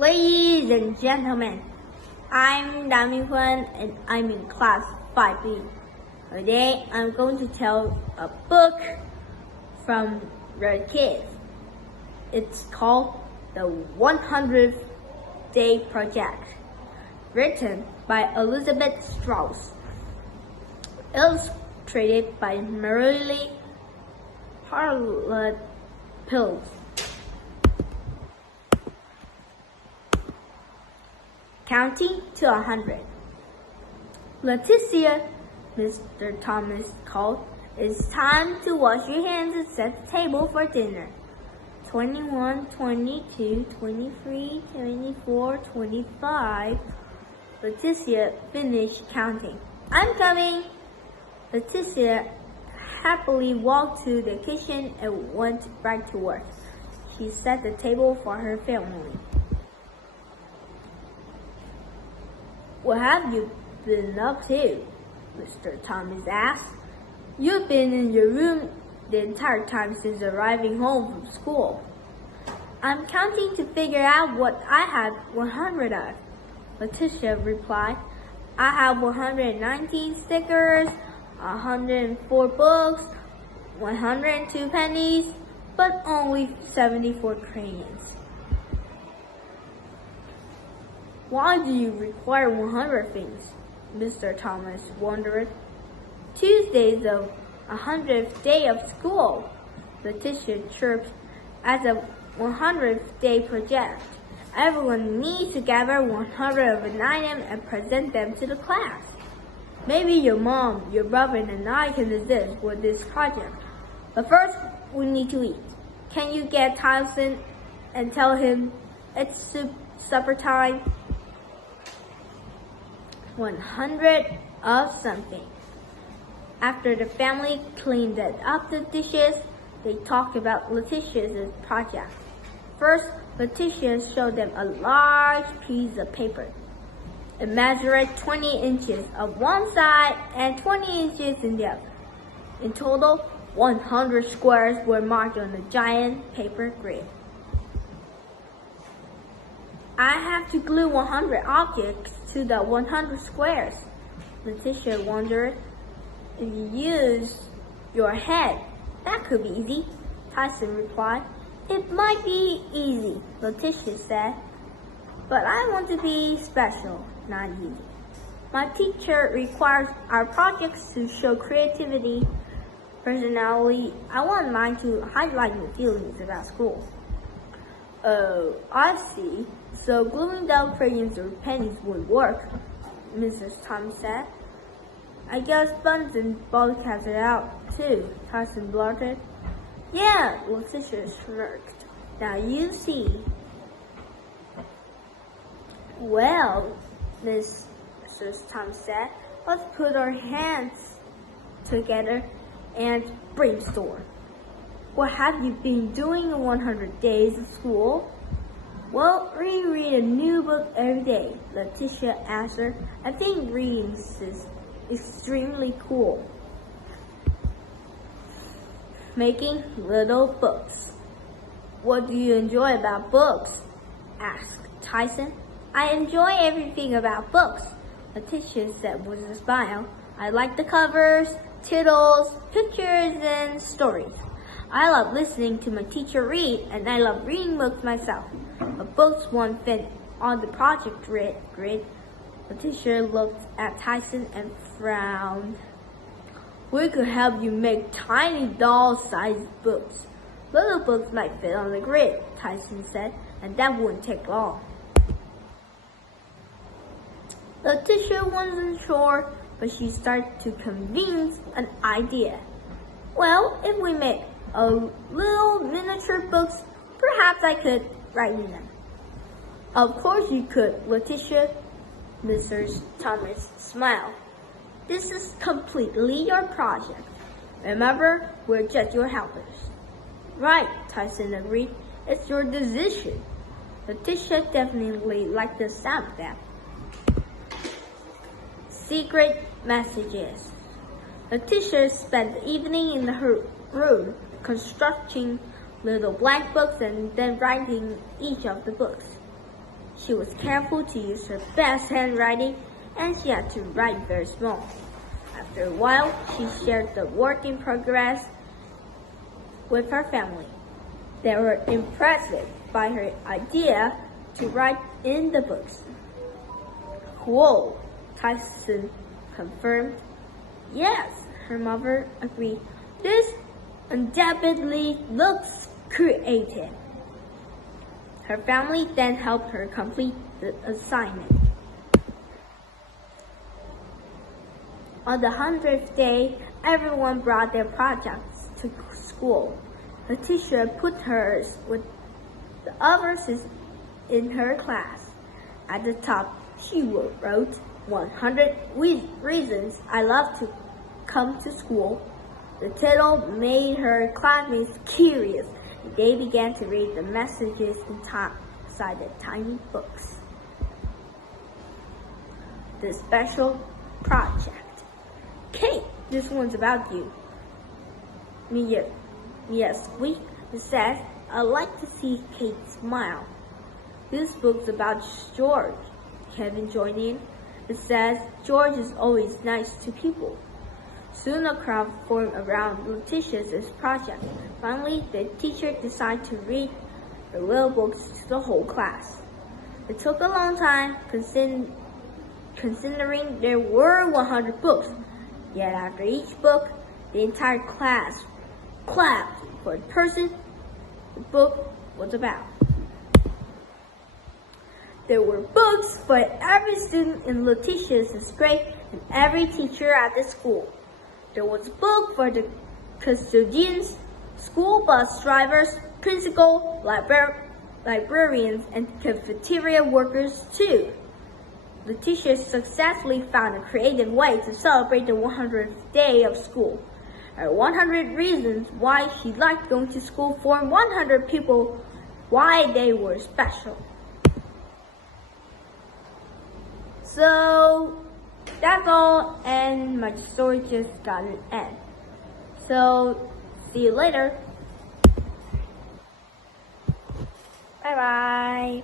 Ladies and gentlemen, I'm Minh Quân and I'm in class 5B. Today I'm going to tell a book from the kids. It's called The 100th Day Project, written by Elizabeth Strauss, illustrated by Razplus. Counting to 100. Leticia, Mr. Thomas called, "It's time to wash your hands and set the table for dinner." 21, 22, 23, 24, 25. Leticia finished counting. "I'm coming." Leticia happily walked to the kitchen and went right to work. She set the table for her family. "What have you been up to?" Mr. Thomas asked. "You've been in your room the entire time since arriving home from school." "I'm counting to figure out what I have 100 of," Leticia replied. "I have 119 stickers, 104 books, 102 pennies, but only 74 crayons." "Why do you require 100 things?" Mr. Thomas wondered. "Tuesday's the 100th day of school," Leticia chirped. "As a 100th day project, everyone needs to gather 100 of an item and present them to the class. Maybe your mom, your brother, and I can assist with this project. But first, we need to eat. Can you get Tyson and tell him it's supper time?" 100 of something. After the family cleaned up the dishes, they talked about Leticia's project. First, Leticia showed them a large piece of paper. It measured 20 inches on one side and 20 inches in the other. In total, 100 squares were marked on a giant paper grid. "I have to glue 100 objects to the 100 squares," Leticia wondered. "If you use your head, that could be easy," Tyson replied. "It might be easy," Leticia said, "but I want to be special, not easy. My teacher requires our projects to show creativity. Personally, I want mine to highlight my feelings about school." "Oh, I see. So gluing down crayons or pennies would work," Mrs. Thomas said. "I guess buns and ball caps are out too," Tyson blurted. "Yeah," Leticia smirked. "Now you see." "Well," Mrs. Thomas said, "let's put our hands together and brainstorm. What have you been doing in 100 days of school?" "Well, we read a new book every day," Leticia answered. "I think reading is extremely cool." "Making little books. What do you enjoy about books?" asked Tyson. "I enjoy everything about books," Leticia said with a smile. "I like the covers, titles, pictures, and stories. I love listening to my teacher read, and I love reading books myself. But books won't fit on the project grid." Leticia looked at Tyson and frowned. "We could help you make tiny doll-sized books. Little books might fit on the grid," Tyson said, "and that wouldn't take long." Leticia wasn't sure, but she started to convince an idea. "Well, if we make little miniature books, perhaps I could write in them." "Of course you could, Leticia," Mrs. Thomas smiled. "This is completely your project. Remember, we're just your helpers." "Right," Tyson agreed. "It's your decision." Leticia definitely liked the sound of that. Secret messages. Leticia spent the evening in her room constructing little blank books and then writing each of the books. She was careful to use her best handwriting, and she had to write very small. After a while, she shared the work in progress with her family. They were impressed by her idea to write in the books. Cool, Tyson confirmed. Yes, her mother agreed. This undoubtedly looks creative. Her family then helped her complete the assignment. On the 100th day, everyone brought their projects to school. The teacher put hers with the others in her class. At the top, she wrote 100 reasons I love to come to school. The title made her classmates curious. They began to read the messages inside the tiny books. The special project. Kate, this one's about you. Mia squeaked. It says, I like to see Kate smile. This book's about George. Kevin joined in. It says, George is always nice to people. Soon a crowd formed around Letitia's project. Finally, the teacher decided to read the little books to the whole class. It took a long time, considering there were 100 books. Yet after each book, the entire class clapped for the person the book was about. There were books for every student in Letitia's grade and every teacher at the school. There was a book for the custodians, school bus drivers, principal, librarians, and cafeteria workers too. Letitia successfully found a creative way to celebrate the 100th day of school. Her 100 reasons why she liked going to school for 100 people, why they were special. So that's all, and my story just got an end. So see you later. Bye bye.